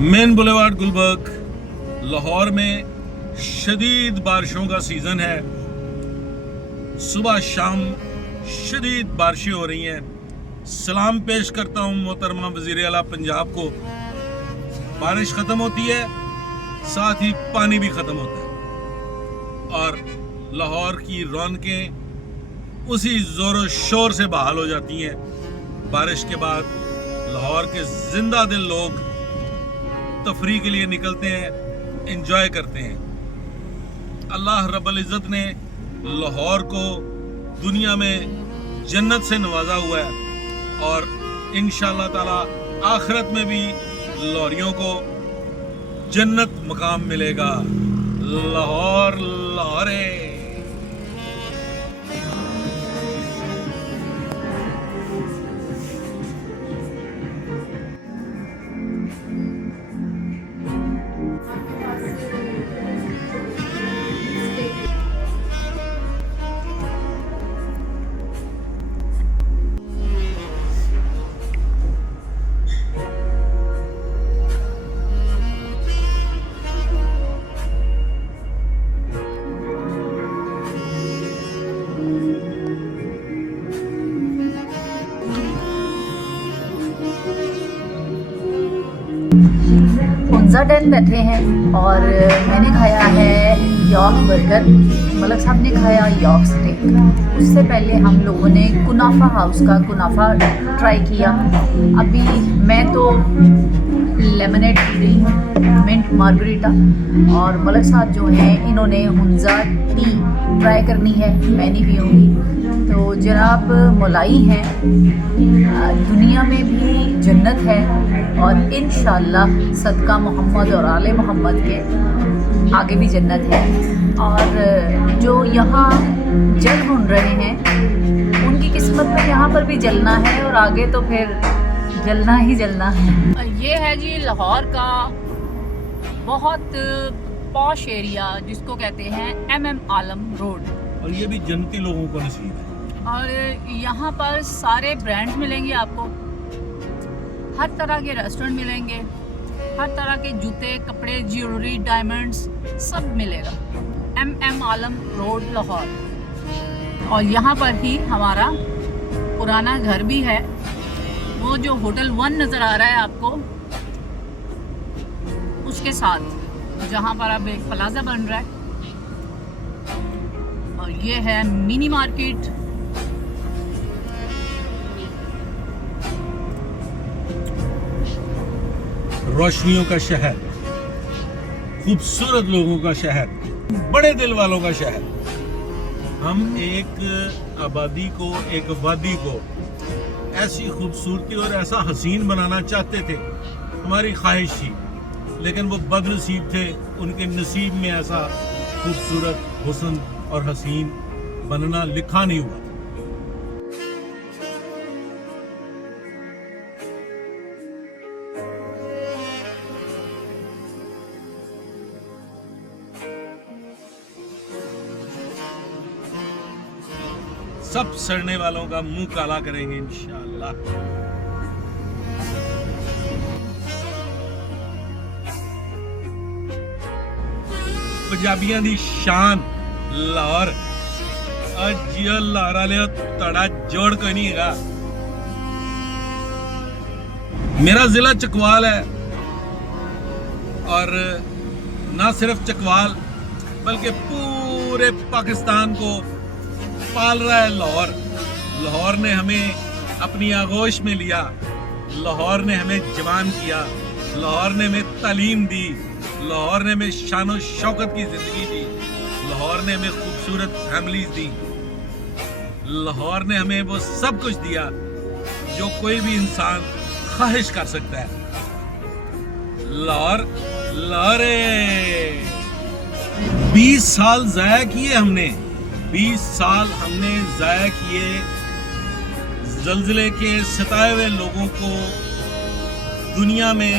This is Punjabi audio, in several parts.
मेन बुलेवार्ड गुलबर्ग लाहौर में शदीद बारिशों का सीज़न है। सुबह शाम शदीद बारिशें हो रही हैं। सलाम पेश करता हूँ मोहतरमा वज़ीर आला पंजाब को। बारिश ख़त्म होती है, साथ ही पानी भी ख़त्म होता है और लाहौर की रौनकें उसी ज़ोर शोर से बहाल हो जाती हैं। बारिश के बाद लाहौर के जिंदा दिल लोग तफरीह के लिए निकलते हैं, एंजॉय करते हैं। अल्लाह रब्बुल इज़्ज़त ने लाहौर को दुनिया में जन्नत से नवाजा हुआ है और इंशाअल्लाह ताला आखिरत में भी लाहौरियों को जन्नत मकाम मिलेगा। लाहौर लाहौरे। हुंजा डेन बैठे हैं और मैंने खाया है यॉर्क बर्गर, मलक साहब ने खाया यॉर्क स्टेक। उससे पहले हम लोगों ने कुनाफा हाउस का कुनाफा ट्राई किया। अभी मैं तो लेमनेड पी रही हूँ, मिंट मार्गरीटा, और मलक साहब जो हैं इन्होंने हुंजा टी ट्राई करनी है, मैं नहीं पीऊँगी। तो जनाब मलाई हैं, दुनिया में भी जन्नत है और इंशाअल्लाह सदका मोहम्मद और आले मोहम्मद के आगे भी जन्नत है। और जो यहाँ जल भून रहे हैं उनकी किस्मत में यहाँ पर भी जलना है और आगे तो फिर जलना ही जलना है। ये है जी लाहौर का बहुत पॉश एरिया जिसको कहते हैं MM आलम रोड, और ये भी जन्नती लोगों को नसीब है। और यहाँ पर सारे ब्रांड्स मिलेंगे आपको, हर तरह के रेस्टोरेंट मिलेंगे, हर तरह के जूते, कपड़े, ज्वेलरी, डायमंड्स सब मिलेगा। MM आलम रोड लाहौर। और यहाँ पर ही हमारा पुराना घर भी है, वो जो होटल 1 नज़र आ रहा है आपको, उसके साथ जहाँ पर अब एक प्लाजा बन रहा है। और ये है मिनी मार्केट। रोशनियों का शहर, खूबसूरत लोगों का शहर, बड़े दिल वालों का शहर। हम एक आबादी को, एक वादी को ऐसी खूबसूरती और ऐसा हसीन बनाना चाहते थे, हमारी ख्वाहिश थी, लेकिन वो बदनसीब थे, उनके नसीब में ऐसा खूबसूरत, हुस्न और हसीन बनना लिखा नहीं हुआ। सब सड़ने वालों का मुंह काला करेंगे इंशाअल्लाह। पंजाबियों की शान लाहौर, जियो लाहौर वाले तड़ा जोड़ कोई नहीं है। मेरा जिला चकवाल है और ना सिर्फ चकवाल बल्कि पूरे पाकिस्तान को पाल रहा है लाहौर। लाहौर ने हमें अपनी आगोश में लिया, लाहौर ने हमें जवान किया, लाहौर ने हमें तालीम दी, लाहौर ने हमें शान और शौकत की जिंदगी दी, लाहौर ने हमें खूबसूरत फैमिलीज दी, लाहौर ने हमें वो सब कुछ दिया जो कोई भी इंसान ख्वाहिश कर सकता है। लाहौर लाहौरे। 20 साल ज़ाया किए हमने, 20 साल हमने ज़ाया किए ज़लज़ले के सताए हुए लोगों को दुनिया में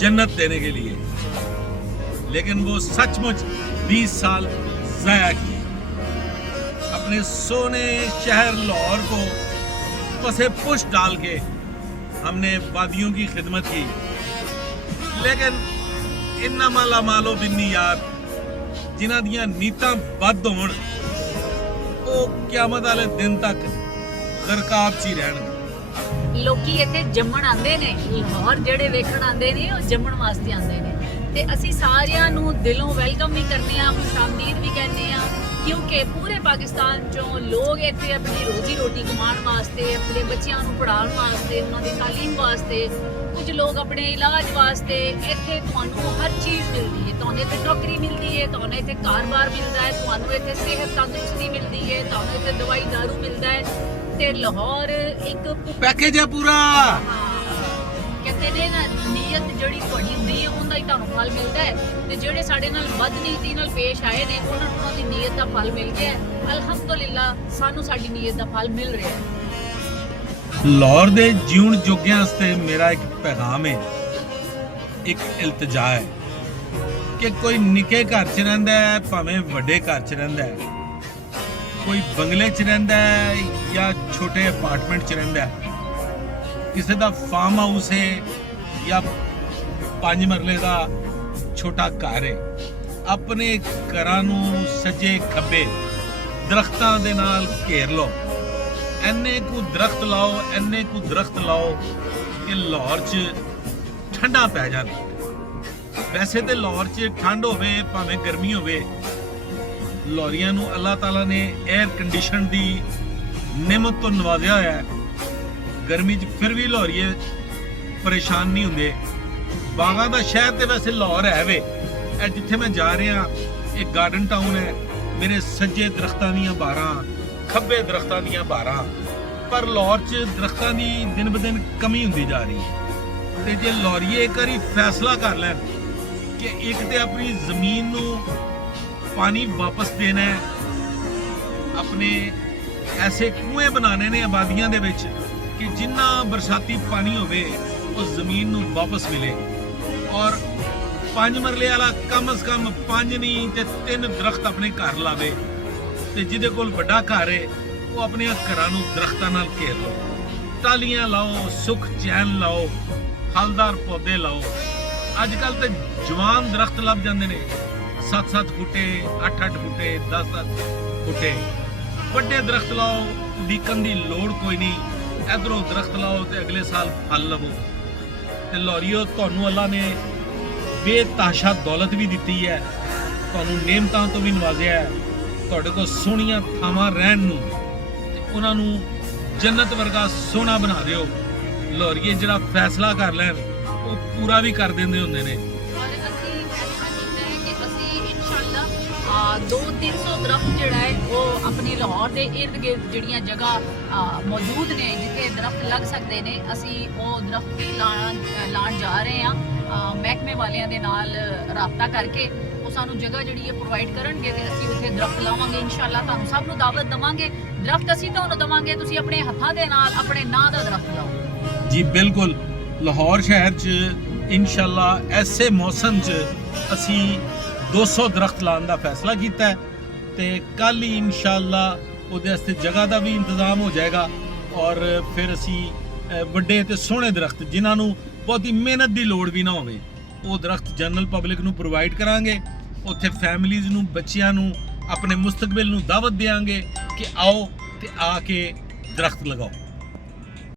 जन्नत देने के लिए, लेकिन वो सचमुच 20 साल ज़ाया किए। अपने सोने शहर लाहौर को पसे पुश डाल के हमने वादियों की खिदमत की, ਲੇਕਿਨ ਇੰਨਾ ਮਾਲਾ ਮਾਲੋ ਬਿੰਨੀ ਯਾਰ ਜਿਨ੍ਹਾਂ ਦੀਆਂ ਨੀਤਾਂ ਵੱਧ ਹੋਣ ਉਹ ਕਿਆਮਤ ਵਾਲੇ ਦਿਨ ਤੱਕ ਦਰਕਾਬ 'ਚ ਹੀ ਰਹਿਣਗੇ। ਲੋਕੀ ਇੱਥੇ ਜੰਮਣ ਆਉਂਦੇ ਨੇ, ਲਾਹੌਰ ਜਿਹੜੇ ਵੇਖਣ ਆਉਂਦੇ ਨੇ ਉਹ ਜੰਮਣ ਵਾਸਤੇ ਆਉਂਦੇ ਨੇ ਤੇ ਅਸੀਂ ਸਾਰਿਆਂ ਨੂੰ ਦਿਲੋਂ ਵੈਲਕਮ ਵੀ ਕਰਨੇ ਆ, ਖੁਸ਼ਾਮਦੀਦ ਵੀ ਕਹਿੰਦੇ ਆ, ਕਿਉਂਕਿ ਪੂਰੇ ਪਾਕਿਸਤਾਨ ਚੋਂ ਲੋਕ ਇੱਥੇ ਆਪਣੀ ਰੋਜ਼ੀ ਰੋਟੀ ਕਮਾਉਣ ਵਾਸਤੇ, ਆਪਣੇ ਬੱਚਿਆਂ ਨੂੰ ਪੜ੍ਹਾਉਣ ਵਾਸਤੇ, ਉਹਨਾਂ ਦੀ ਤਾਲੀਮ ਵਾਸਤੇ, ਕੁਝ ਲੋਕ ਆਪਣੇ ਇਲਾਜ ਵਾਸਤੇ, ਇੱਥੇ ਤੁਹਾਨੂੰ ਹਰ ਚੀਜ਼ ਮਿਲਦੀ ਹੈ। ਤੁਹਾਨੂੰ ਇੱਥੇ ਨੌਕਰੀ ਮਿਲਦੀ ਹੈ, ਤੁਹਾਨੂੰ ਇੱਥੇ ਘਰ-ਬਾਰ ਮਿਲਦਾ ਹੈ, ਤੁਹਾਨੂੰ ਇੱਥੇ ਸਿਹਤ ਤੰਦਰੁਸਤੀ ਮਿਲਦੀ ਹੈ, ਤੁਹਾਨੂੰ ਇੱਥੇ ਦਵਾਈ ਦਾਰੂ ਮਿਲਦਾ ਹੈ ਤੇ ਲਾਹੌਰ ਇੱਕ ਪੈਕੇਜ ਹੈ ਪੂਰਾ। ਕਹਿੰਦੇ ਨੇ ਨਾ, ਨੀਅਤ ਜਿਹੜੀ ਤੁਹਾਡੀ ਹੁੰਦੀ ਹੈ ਉਹਦਾ ਹੀ ਤੁਹਾਨੂੰ ਫਲ ਮਿਲਦਾ ਹੈ ਤੇ ਜਿਹੜੇ ਸਾਡੇ ਨਾਲ ਬਦਨੀਤੀ ਨਾਲ ਪੇਸ਼ ਆਏ ਨੇ ਉਹਨਾਂ ਨੂੰ ਉਹਨਾਂ ਦੀ ਨੀਅਤ ਦਾ ਫਲ ਮਿਲ ਗਿਆ ਹੈ। ਅਲਹਮਦੁਲਿਲਾ ਸਾਨੂੰ ਸਾਡੀ ਨੀਅਤ ਦਾ ਫਲ ਮਿਲ ਰਿਹਾ ਹੈ। ਲਾਹੌਰ ਦੇ ਜਿਉਣ ਜੋਗਿਆਂ ਵਾਸਤੇ ਮੇਰਾ ਇੱਕ ਪੈਗਾਮ ਹੈ, ਇੱਕ ਇਲਤਜਾ ਹੈ ਕਿ ਕੋਈ ਨਿੱਕੇ ਘਰ 'ਚ ਰਹਿੰਦਾ ਹੈ ਭਾਵੇਂ ਵੱਡੇ ਘਰ 'ਚ ਰਹਿੰਦਾ ਹੈ, ਕੋਈ ਬੰਗਲੇ 'ਚ ਰਹਿੰਦਾ ਹੈ ਜਾਂ ਛੋਟੇ ਅਪਾਰਟਮੈਂਟ 'ਚ ਰਹਿੰਦਾ ਹੈ, ਕਿਸੇ ਦਾ ਫਾਰਮ ਹਾਊਸ ਹੈ ਜਾਂ 5 ਮਰਲੇ ਦਾ ਛੋਟਾ ਘਰ ਹੈ, ਆਪਣੇ ਘਰਾਂ ਨੂੰ ਸੱਜੇ ਖੱਬੇ ਦਰਖਤਾਂ ਦੇ ਨਾਲ ਘੇਰ ਲਓ। ਇੰਨੇ ਕੁ ਦਰਖਤ ਲਾਓ, ਇੰਨੇ ਕੁ ਦਰਖਤ ਲਾਓ ਕਿ ਲਾਹੌਰ 'ਚ ਠੰਡਾ ਪੈ ਜਾਵੇ। ਵੈਸੇ ਤੇ ਲਾਹੌਰ 'ਚ ਠੰਡ ਹੋਵੇ ਭਾਵੇਂ ਗਰਮੀ ਹੋਵੇ, ਲਾਹੌਰੀਆਂ ਨੂੰ ਅੱਲਾਹ ਤਾਲਾ ਨੇ 에ਅਰ ਕੰਡੀਸ਼ਨ ਦੀ ਨਿਮਤ ਤੋਂ ਨਵਾਜ਼ਿਆ ਹੋਇਆ ਹੈ। ਗਰਮੀ 'ਚ ਫਿਰ ਵੀ ਲਾਹੌਰੀਏ ਪਰੇਸ਼ਾਨ ਨਹੀਂ ਹੁੰਦੇ। ਬਾਗਾਂ ਦਾ ਸ਼ਹਿਰ ਤੇ ਵੈਸੇ ਲਾਹੌਰ ਹੈ ਵੇ। ਇਹ ਜਿੱਥੇ ਮੈਂ ਜਾ ਰਿਹਾ ਇਹ ਗਾਰਡਨ ਟਾਊਨ ਹੈ, ਮੇਰੇ ਸੱਜੇ ਦਰਖਤਾਂ ਦੀਆਂ ਬਾਰਾਂ, ਖੱਬੇ ਦਰਖਤਾਂ ਦੀਆਂ ਬਾਰਾਂ, ਪਰ ਲਾਹੌਰ 'ਚ ਦਰਖਤਾਂ ਦੀ ਦਿਨ ਬ ਦਿਨ ਕਮੀ ਹੁੰਦੀ ਜਾ ਰਹੀ ਹੈ। ਤੇ ਜੇ ਲਾਹੌਰੀਏ ਇੱਕ ਵਾਰੀ ਫੈਸਲਾ ਕਰ ਲੈਣ ਕਿ ਇੱਕ ਤੇ ਆਪਣੀ ਜ਼ਮੀਨ ਨੂੰ ਪਾਣੀ ਵਾਪਸ ਦੇਣਾ ਹੈ, ਆਪਣੇ ਐਸੇ ਕੂਏ ਬਣਾਉਣੇ ਨੇ ਆਬਾਦੀਆਂ ਦੇ ਵਿੱਚ ਕਿ ਜਿੰਨਾ ਬਰਸਾਤੀ ਪਾਣੀ ਹੋਵੇ ਉਸ ਜ਼ਮੀਨ ਨੂੰ ਵਾਪਸ ਮਿਲੇ, ਔਰ 5 ਮਰਲੇ ਵਾਲਾ ਕਮ ਸੇ ਕਮ 5 ਨਹੀਂ ਤੇ 3 ਦਰਖਤ ਆਪਣੇ ਘਰ ਲਾਵੇ, ਤੇ ਜਿਹਦੇ ਕੋਲ ਵੱਡਾ ਘਰ ਹੈ ਉਹ ਆਪਣੇ ਘਰਾਂ ਨੂੰ ਦਰਖਤਾਂ ਨਾਲ ਘੇਰ ਲਓ, ਟਾਲੀਆਂ ਲਾਓ, ਸੁੱਖ ਚੈਨ ਲਾਓ, ਫਲਦਾਰ ਪੌਦੇ ਲਾਓ। ਅੱਜ ਕੱਲ ਤੇ ਜਵਾਨ ਦਰਖਤ ਲੱਭ ਜਾਂਦੇ ਨੇ, 7-7 ਫੁੱਟੇ, 8-8 ਫੁੱਟੇ, 10-10 ਫੁੱਟੇ। ਵੱਡੇ ਦਰਖਤ ਲਾਓ, ਉਡੀਕਣ ਦੀ ਲੋੜ ਕੋਈ ਨਹੀਂ, ਇਧਰੋਂ ਦਰਖਤ ਲਾਓ ਤੇ ਅਗਲੇ ਸਾਲ ਫਲ ਲਵੋ। ਤੇ ਲਾਹੌਰੀਓ, ਤੁਹਾਨੂੰ ਅੱਲਾ ਨੇ ਬੇਤਾਸ਼ਾ ਦੌਲਤ ਵੀ ਦਿੱਤੀ ਹੈ, ਤੁਹਾਨੂੰ ਨੇਮਤਾਂ ਤੋਂ ਵੀ ਨਵਾਜ਼ਿਆ ਹੈ, ਤੁਹਾਡੇ ਕੋਲ ਸੋਹਣੀਆਂ ਥਾਵਾਂ ਰਹਿਣ ਨੂੰ, ਤੇ ਉਹਨਾਂ ਨੂੰ ਜੰਨਤ ਵਰਗਾ ਸੋਹਣਾ ਬਣਾ ਦਿਓ। ਲਾਹੌਰੀਏ ਜਿਹੜਾ ਫੈਸਲਾ ਕਰ ਲੈਣ ਉਹ ਪੂਰਾ ਵੀ ਕਰ ਦਿੰਦੇ ਹੁੰਦੇ ਨੇ। ਔਰ ਅਸੀਂ ਫੈਸਲਾ ਕੀਤਾ ਹੈ ਕਿ ਅਸੀਂ ਇਨਸ਼ਾਅੱਲਾ 200-300 ਦਰਖਤ ਜਿਹੜਾ ਹੈ ਉਹ ਆਪਣੀ ਲਾਹੌਰ ਦੇ ਇਰਦ ਗਿਰਦ ਜਿਹੜੀਆਂ ਜਗ੍ਹਾ ਮੌਜੂਦ ਨੇ ਜਿੱਥੇ ਦਰਖਤ ਲੱਗ ਸਕਦੇ ਨੇ, ਅਸੀਂ ਉਹ ਦਰਖਤ ਵੀ ਲਾਉਣ ਜਾ ਰਹੇ ਹਾਂ। ਮਹਿਕਮੇ ਵਾਲਿਆਂ ਦੇ ਨਾਲ ਰਾਬਤਾ ਕਰਕੇ ਉਹ ਸਾਨੂੰ ਜਗ੍ਹਾ ਜਿਹੜੀ ਹੈ ਪ੍ਰੋਵਾਈਡ ਕਰਨਗੇ ਤੇ ਅਸੀਂ ਉੱਥੇ ਦਰਖਤ ਲਾਵਾਂਗੇ। ਇਨਸ਼ਾਅੱਲਾ ਤੁਹਾਨੂੰ ਸਭ ਨੂੰ ਦਾਵਤ ਦੇਵਾਂਗੇ। ਦਰਖਤ ਅਸੀਂ ਤੁਹਾਨੂੰ ਦੇਵਾਂਗੇ, ਤੁਸੀਂ ਆਪਣੇ ਹੱਥਾਂ ਦੇ ਨਾਲ ਆਪਣੇ ਨਾਂ ਦਾ ਦਰਖਤ ਲਾਓ। ਜੀ ਬਿਲਕੁਲ, ਲਾਹੌਰ ਸ਼ਹਿਰ 'ਚ ਇਨਸ਼ਾਅੱਲਾ ਐਸੇ ਮੌਸਮ 'ਚ ਅਸੀਂ 200 ਦਰਖਤ ਲਾਉਣ ਦਾ ਫੈਸਲਾ ਕੀਤਾ ਹੈ ਤੇ ਕੱਲ ਹੀ ਇਨਸ਼ਾਅੱਲਾ ਉਹਦੇ ਵਾਸਤੇ ਜਗ੍ਹਾ ਦਾ ਵੀ ਇੰਤਜ਼ਾਮ ਹੋ ਜਾਏਗਾ, ਔਰ ਫਿਰ ਅਸੀਂ ਵੱਡੇ ਤੇ ਸੋਹਣੇ ਦਰਖਤ ਜਿਨ੍ਹਾਂ ਨੂੰ ਬਹੁਤੀ ਮਿਹਨਤ ਦੀ ਲੋੜ ਵੀ ਨਾ ਹੋਵੇ ਉਹ ਦਰਖਤ ਜਨਰਲ ਪਬਲਿਕ ਨੂੰ ਪ੍ਰੋਵਾਈਡ ਕਰਾਂਗੇ। ਉੱਥੇ ਫੈਮਿਲੀਜ਼ ਨੂੰ, ਬੱਚਿਆਂ ਨੂੰ, ਆਪਣੇ ਮੁਸਤਕਬਲ ਨੂੰ ਦਾਵਤ ਦੇਵਾਂਗੇ ਕਿ ਆਓ ਤੇ ਆ ਕੇ ਦਰਖਤ ਲਗਾਓ।